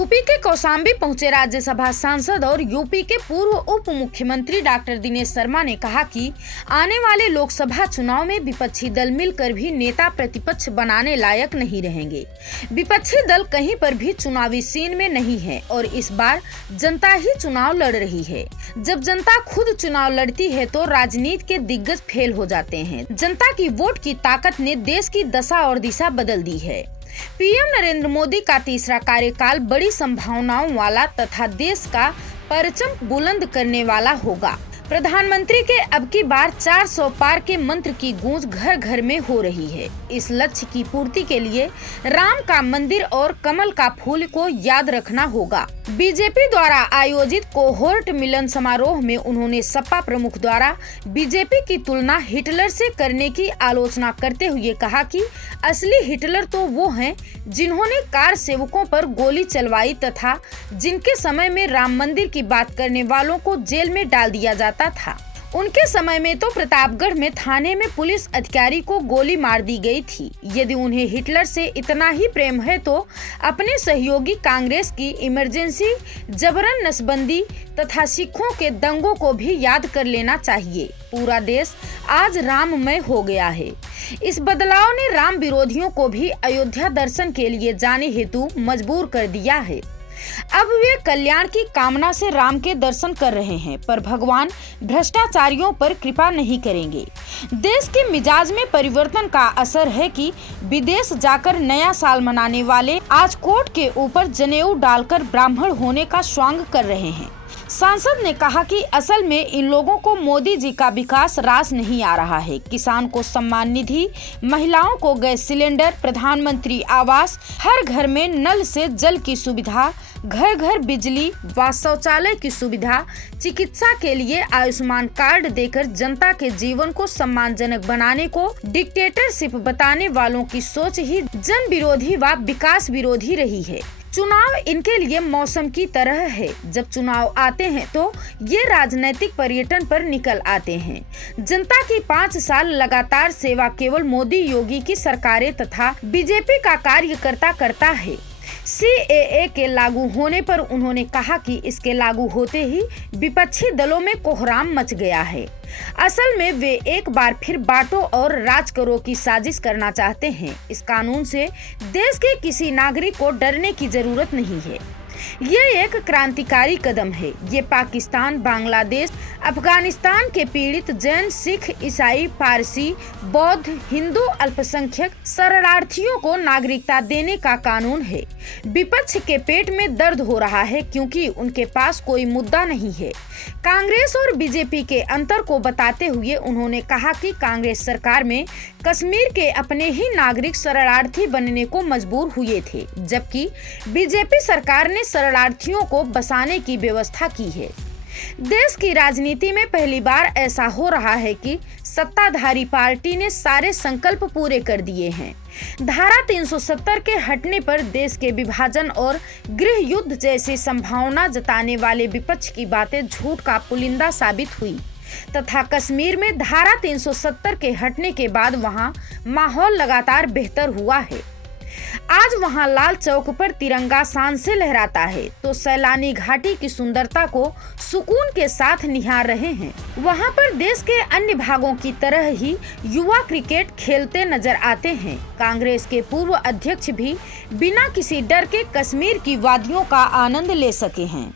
UP के कौशाम्बी पहुंचे राज्यसभा सांसद और यूपी के पूर्व उप मुख्यमंत्री डॉक्टर दिनेश शर्मा ने कहा कि आने वाले लोकसभा चुनाव में विपक्षी दल मिलकर भी नेता प्रतिपक्ष बनाने लायक नहीं रहेंगे। विपक्षी दल कहीं पर भी चुनावी सीन में नहीं है और इस बार जनता ही चुनाव लड़ रही है। जब जनता खुद चुनाव लड़ती है तो राजनीति के दिग्गज फेल हो जाते हैं। जनता की वोट की ताकत ने देश की दशा और दिशा बदल दी है। पीएम नरेंद्र मोदी का तीसरा कार्यकाल बड़ी संभावनाओं वाला तथा देश का परचम बुलंद करने वाला होगा। प्रधानमंत्री के अब की बार 400 पार के मंत्र की गूंज घर घर में हो रही है। इस लक्ष्य की पूर्ति के लिए राम का मंदिर और कमल का फूल को याद रखना होगा। बीजेपी द्वारा आयोजित कोहोर्ट मिलन समारोह में उन्होंने सपा प्रमुख द्वारा बीजेपी की तुलना हिटलर से करने की आलोचना करते हुए कहा कि असली हिटलर तो वो हैं जिन्होंने कार सेवकों पर गोली चलवाई तथा जिनके समय में राम मंदिर की बात करने वालों को जेल में डाल दिया जाता था। उनके समय में तो प्रतापगढ़ में थाने में पुलिस अधिकारी को गोली मार दी गई थी। यदि उन्हें हिटलर से इतना ही प्रेम है तो अपने सहयोगी कांग्रेस की इमरजेंसी, जबरन नसबंदी तथा सिखों के दंगों को भी याद कर लेना चाहिए। पूरा देश आज राममय हो गया है। इस बदलाव ने राम विरोधियों को भी अयोध्या दर्शन के लिए जाने हेतु मजबूर कर दिया है। अब वे कल्याण की कामना से राम के दर्शन कर रहे हैं, पर भगवान भ्रष्टाचारियों पर कृपा नहीं करेंगे। देश के मिजाज में परिवर्तन का असर है कि विदेश जाकर नया साल मनाने वाले आज कोट के ऊपर जनेऊ डालकर ब्राह्मण होने का स्वांग कर रहे हैं। सांसद ने कहा कि असल में इन लोगों को मोदी जी का विकास रास नहीं आ रहा है। किसान को सम्मान निधि, महिलाओं को गैस सिलेंडर, प्रधानमंत्री आवास, हर घर में नल से जल की सुविधा, घर घर बिजली व शौचालय की सुविधा, चिकित्सा के लिए आयुष्मान कार्ड देकर जनता के जीवन को सम्मानजनक बनाने को डिक्टेटरशिप बताने वालों की सोच ही जन विरोधी व विकास विरोधी रही है। चुनाव इनके लिए मौसम की तरह है। जब चुनाव आते हैं तो ये राजनीतिक पर्यटन पर निकल आते हैं। जनता की 5 साल लगातार सेवा केवल मोदी योगी की सरकारें तथा बीजेपी का कार्यकर्ता करता है। CAA के लागू होने पर उन्होंने कहा कि इसके लागू होते ही विपक्षी दलों में कोहराम मच गया है। असल में वे एक बार फिर बांटो और राज करो की साजिश करना चाहते हैं। इस कानून से देश के किसी नागरिक को डरने की जरूरत नहीं है। ये एक क्रांतिकारी कदम है। ये पाकिस्तान, बांग्लादेश, अफगानिस्तान के पीड़ित जैन, सिख, ईसाई, पारसी, बौद्ध, हिंदू अल्पसंख्यक शरणार्थियों को नागरिकता देने का कानून है। विपक्ष के पेट में दर्द हो रहा है क्योंकि उनके पास कोई मुद्दा नहीं है। कांग्रेस और बीजेपी के अंतर को बताते हुए उन्होंने कहा कि कांग्रेस सरकार में कश्मीर के अपने ही नागरिक शरणार्थी बनने को मजबूर हुए थे, जबकि बीजेपी सरकार ने शरणार्थियों को बसाने की व्यवस्था की है। देश की राजनीति में पहली बार ऐसा हो रहा है कि सत्ताधारी पार्टी ने सारे संकल्प पूरे कर दिए हैं। धारा 370 के हटने पर देश के विभाजन और गृह युद्ध जैसी संभावना जताने वाले विपक्ष की बातें झूठ का पुलिंदा साबित हुई तथा कश्मीर में धारा 370 के हटने के बाद वहां माहौल लगातार बेहतर हुआ है। आज वहां लाल चौक पर तिरंगा शान से लहराता है तो सैलानी घाटी की सुंदरता को सुकून के साथ निहार रहे हैं। वहां पर देश के अन्य भागों की तरह ही युवा क्रिकेट खेलते नजर आते हैं। कांग्रेस के पूर्व अध्यक्ष भी बिना किसी डर के कश्मीर की वादियों का आनंद ले सके हैं।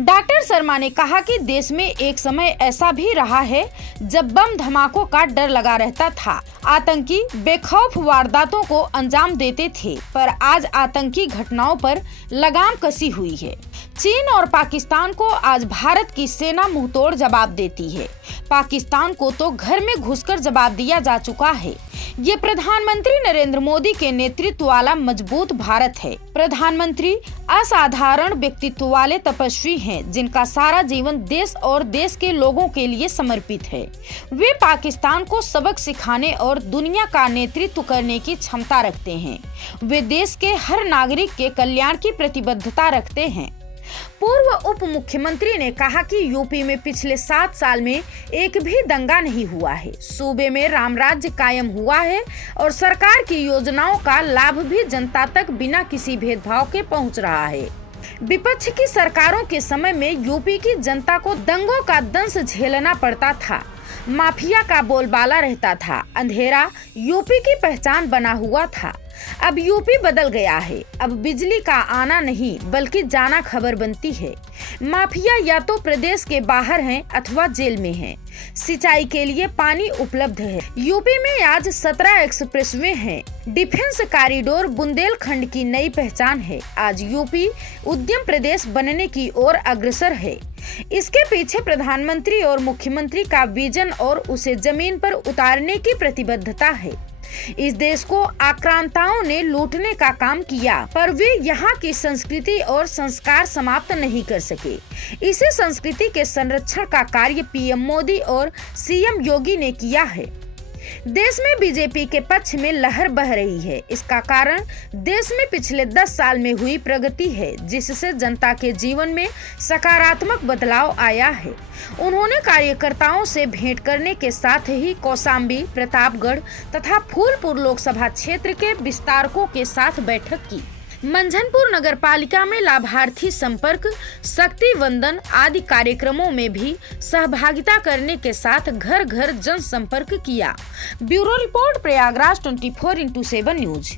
डॉक्टर शर्मा ने कहा कि देश में एक समय ऐसा भी रहा है जब बम धमाकों का डर लगा रहता था। आतंकी बेखौफ वारदातों को अंजाम देते थे, पर आज आतंकी घटनाओं पर लगाम कसी हुई है। चीन और पाकिस्तान को आज भारत की सेना मुंहतोड़ जवाब देती है। पाकिस्तान को तो घर में घुसकर जवाब दिया जा चुका है। ये प्रधानमंत्री नरेंद्र मोदी के नेतृत्व वाला मजबूत भारत है। प्रधानमंत्री असाधारण व्यक्तित्व वाले तपस्वी हैं, जिनका सारा जीवन देश और देश के लोगों के लिए समर्पित है। वे पाकिस्तान को सबक सिखाने और दुनिया का नेतृत्व करने की क्षमता रखते हैं। वे देश के हर नागरिक के कल्याण की प्रतिबद्धता रखते हैं। पूर्व उप मुख्यमंत्री ने कहा कि यूपी में पिछले 7 साल में एक भी दंगा नहीं हुआ है। सूबे में राम राज्य कायम हुआ है और सरकार की योजनाओं का लाभ भी जनता तक बिना किसी भेदभाव के पहुंच रहा है। विपक्ष की सरकारों के समय में यूपी की जनता को दंगों का दंश झेलना पड़ता था, माफिया का बोलबाला रहता था, अंधेरा यूपी की पहचान बना हुआ था। अब यूपी बदल गया है। अब बिजली का आना नहीं बल्कि जाना खबर बनती है। माफिया या तो प्रदेश के बाहर हैं अथवा जेल में हैं। सिंचाई के लिए पानी उपलब्ध है। यूपी में आज 17 एक्सप्रेसवे हैं। डिफेंस कॉरिडोर बुंदेलखंड की नई पहचान है। आज यूपी उद्यम प्रदेश बनने की ओर अग्रसर है। इसके पीछे प्रधानमंत्री और मुख्यमंत्री का विजन और उसे जमीन पर उतारने की प्रतिबद्धता है। इस देश को आक्रांताओं ने लूटने का काम किया, पर वे यहाँ की संस्कृति और संस्कार समाप्त नहीं कर सके। इसी संस्कृति के संरक्षण का कार्य पीएम मोदी और सीएम योगी ने किया है। देश में बीजेपी के पक्ष में लहर बह रही है। इसका कारण देश में पिछले 10 साल में हुई प्रगति है, जिससे जनता के जीवन में सकारात्मक बदलाव आया है। उन्होंने कार्यकर्ताओं से भेंट करने के साथ ही कौशाम्बी, प्रतापगढ़ तथा फूलपुर लोकसभा क्षेत्र के विस्तारकों के साथ बैठक की। मंझनपुर नगरपालिका में लाभार्थी संपर्क, शक्ति वंदन आदि कार्यक्रमों में भी सहभागिता करने के साथ घर घर जनसंपर्क किया। Bureau report, Prayagraj 24x7 news.